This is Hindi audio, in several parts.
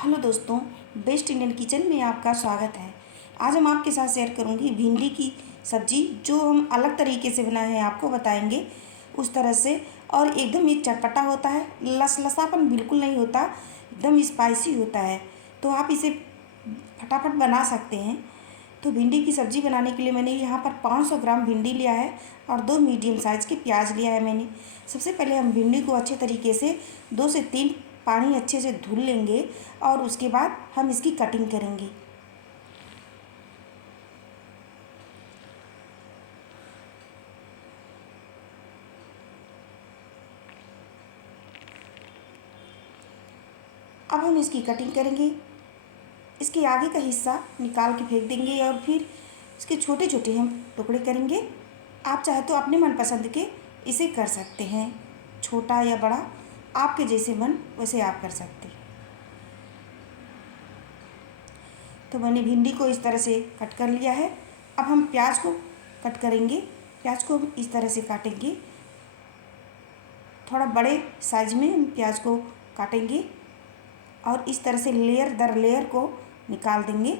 हेलो दोस्तों, बेस्ट इंडियन किचन में आपका स्वागत है। आज हम आपके साथ शेयर करूंगी भिंडी की सब्ज़ी, जो हम अलग तरीके से बनाए हैं आपको बताएंगे उस तरह से। और एकदम ये चटपटा होता है, लसलसापन बिल्कुल नहीं होता, एकदम स्पाइसी होता है। तो आप इसे फटाफट बना सकते हैं। तो भिंडी की सब्ज़ी बनाने के लिए मैंने यहाँ पर 500 ग्राम भिंडी लिया है और 2 मीडियम साइज़ के प्याज लिया है मैंने। सबसे पहले हम भिंडी को अच्छे तरीके से 2 से 3 पानी अच्छे से धुल लेंगे और उसके बाद हम इसकी कटिंग करेंगे। अब हम इसकी कटिंग करेंगे। इसके आगे का हिस्सा निकाल के फेंक देंगे और फिर इसके छोटे छोटे हम टुकड़े करेंगे। आप चाहे तो अपने मनपसंद के इसे कर सकते हैं, छोटा या बड़ा, आपके जैसे मन वैसे आप कर सकते हैं। तो मैंने भिंडी को इस तरह से कट कर लिया है। अब हम प्याज को कट करेंगे। प्याज को हम इस तरह से काटेंगे, थोड़ा बड़े साइज में हम प्याज को काटेंगे और इस तरह से लेयर दर लेयर को निकाल देंगे।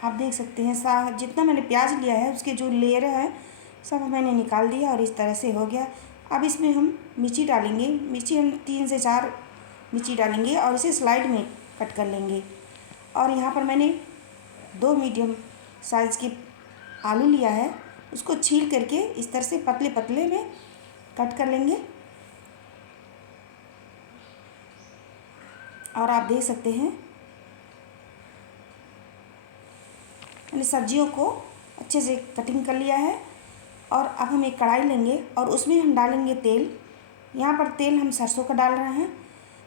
आप देख सकते हैं जितना मैंने प्याज लिया है उसके जो लेयर है सब मैंने निकाल दिया और इस तरह से हो गया। अब इसमें हम मिर्ची डालेंगे। मिर्ची हम 3 से 4 मिर्ची डालेंगे और इसे स्लाइड में कट कर लेंगे। और यहाँ पर मैंने 2 मीडियम साइज़ के आलू लिया है, उसको छील करके इस तरह से पतले पतले में कट कर लेंगे। और आप देख सकते हैं मैंने सब्जियों को अच्छे से कटिंग कर लिया है। और अब हम एक कढ़ाई लेंगे और उसमें हम डालेंगे तेल। यहाँ पर तेल हम सरसों का डाल रहे हैं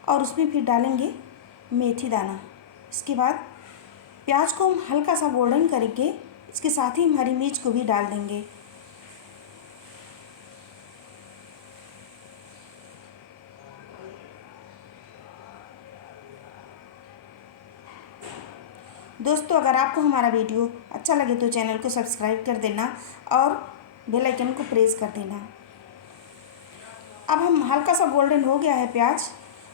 और उसमें फिर डालेंगे मेथी दाना। इसके बाद प्याज को हम हल्का सा गोल्डन करेंगे, इसके साथ ही हम हरी मिर्च को भी डाल देंगे। दोस्तों, अगर आपको हमारा वीडियो अच्छा लगे तो चैनल को सब्सक्राइब कर देना और बेल आइकन को प्रेस कर देना। अब हम हल्का सा गोल्डन हो गया है प्याज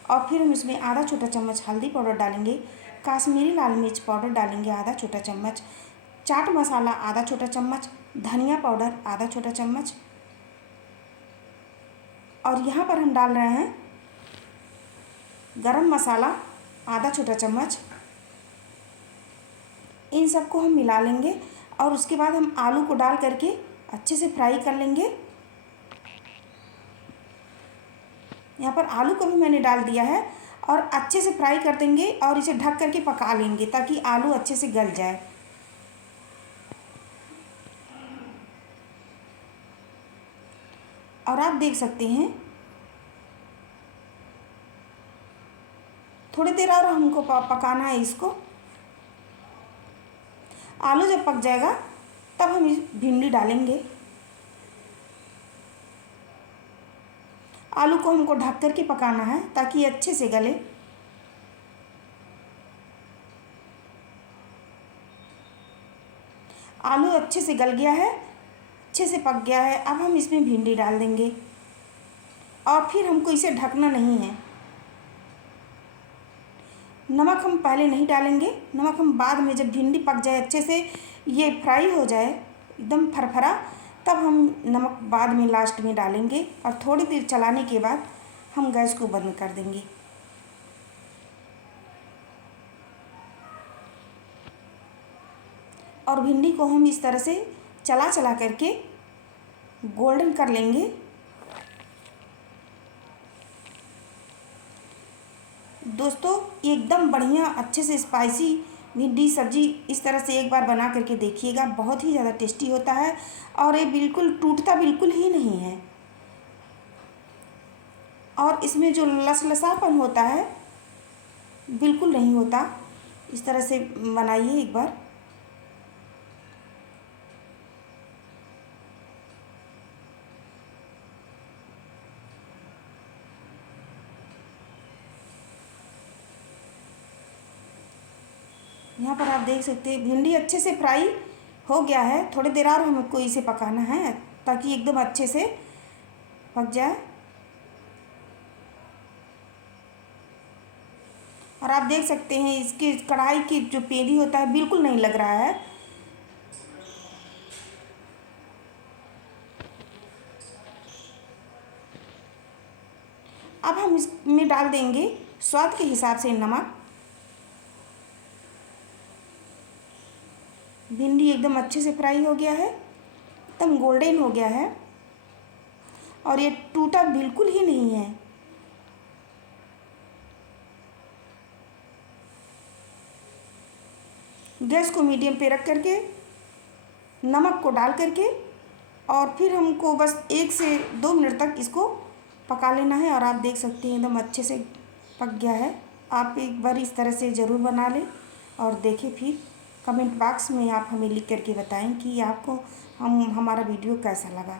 और फिर हम इसमें आधा छोटा चम्मच हल्दी पाउडर डालेंगे, काश्मीरी लाल मिर्च पाउडर डालेंगे आधा छोटा चम्मच, चाट मसाला आधा छोटा चम्मच, धनिया पाउडर आधा छोटा चम्मच और यहाँ पर हम डाल रहे हैं गरम मसाला आधा छोटा चम्मच। इन सबको हम मिला लेंगे और उसके बाद हम आलू को डाल करके अच्छे से फ्राई कर लेंगे। यहाँ पर आलू को भी मैंने डाल दिया है और अच्छे से फ्राई कर देंगे और इसे ढक करके पका लेंगे ताकि आलू अच्छे से गल जाए। और आप देख सकते हैं थोड़ी देर और हमको पकाना है इसको। आलू जब पक जाएगा तब हम इस भिंडी डालेंगे। आलू को हमको ढक करके पकाना है ताकि ये अच्छे से गले। आलू अच्छे से गल गया है, अच्छे से पक गया है। अब हम इसमें भिंडी डाल देंगे और फिर हमको इसे ढकना नहीं है। नमक हम पहले नहीं डालेंगे, नमक हम बाद में, जब भिंडी पक जाए अच्छे से, ये फ्राई हो जाए एकदम फरफरा, तब हम नमक बाद में लास्ट में डालेंगे। और थोड़ी देर चलाने के बाद हम गैस को बंद कर देंगे। और भिंडी को हम इस तरह से चला चला करके गोल्डन कर लेंगे। दोस्तों, एकदम बढ़िया अच्छे से स्पाइसी भिंडी सब्जी इस तरह से एक बार बना करके देखिएगा, बहुत ही ज़्यादा टेस्टी होता है और ये बिल्कुल टूटता बिल्कुल ही नहीं है। और इसमें जो लसलसापन होता है बिल्कुल नहीं होता। इस तरह से बनाइए एक बार। यहाँ पर आप देख सकते हैं भिंडी अच्छे से फ्राई हो गया है। थोड़ी देर और हमको इसे पकाना है ताकि एकदम अच्छे से पक जाए। और आप देख सकते हैं इसकी कढ़ाई की जो पेड़ी होता है बिल्कुल नहीं लग रहा है। अब हम इसमें डाल देंगे स्वाद के हिसाब से नमक। भिंडी एकदम अच्छे से फ्राई हो गया है, एकदम गोल्डन हो गया है और ये टूटा बिल्कुल ही नहीं है। गैस को मीडियम पे रख करके नमक को डाल करके और फिर हमको बस 1 से 2 मिनट तक इसको पका लेना है। और आप देख सकते हैं एकदम अच्छे से पक गया है। आप एक बार इस तरह से ज़रूर बना लें और देखें, फिर कमेंट बॉक्स में आप हमें लिख करके बताएं कि आपको हमारा वीडियो कैसा लगा।